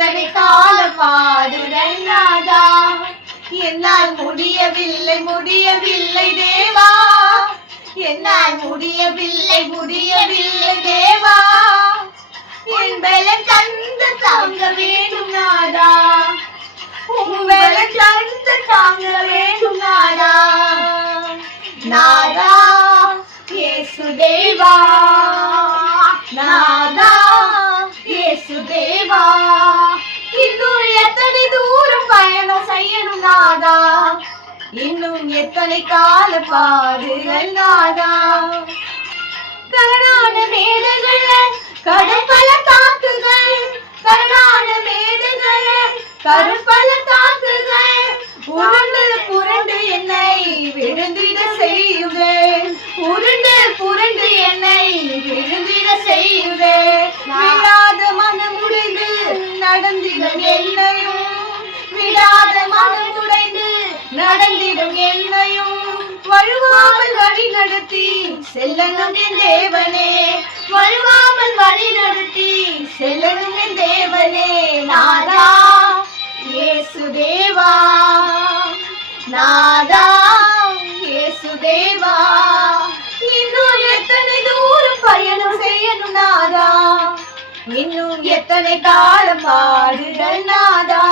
எத்தனை காலம் பாடுறேன் நாதா, என்னால் முடியவில்லை முடியவில்லை தேவா, என்னால் முடியவில்லை முடியவில்லை தேவா, என் பலம் தந்து தாங்க வேண்டும் நாதா, உன் பலம் தந்து தாங்க வேண்டும் நாதா, நாதா இயேசுதேவா, நாதா இயேசுதேவா, இன்னும் எத்தனை தூரம் பயணம் செய்யணும் நாதா, இன்னும் எத்தனை கால பாடுகள் நாதா, கரணான மேடைகள் கடற்பல தாக்குகள், கரணான மேடைகள் கடற்பல தாக்குகள், உருண்டு புரண்டு என்னை விழுந்திட செய்யுங்கள், உருண்டு புரண்டு என்னை விழுந்திட செய்யுங்கள், விடாத மனமுடைந்து நடந்திடும் என்னையும், விடாத மனமுடைந்து நடந்திடும் என்னையும் வழுவாமல் வழி நடத்தி செல்லணும் என் தேவனே, வழுவாமல் வழி நடத்தி செல்லணும் என் தேவனே, நாதா இயேசுதேவா, நாதா இயேசுதேவா, இன்னும் எத்தனை தூரம் பயணம் செய்யணும் நாதா, இன்னும் எத்தனை காலம் பாடுகள் நாதா.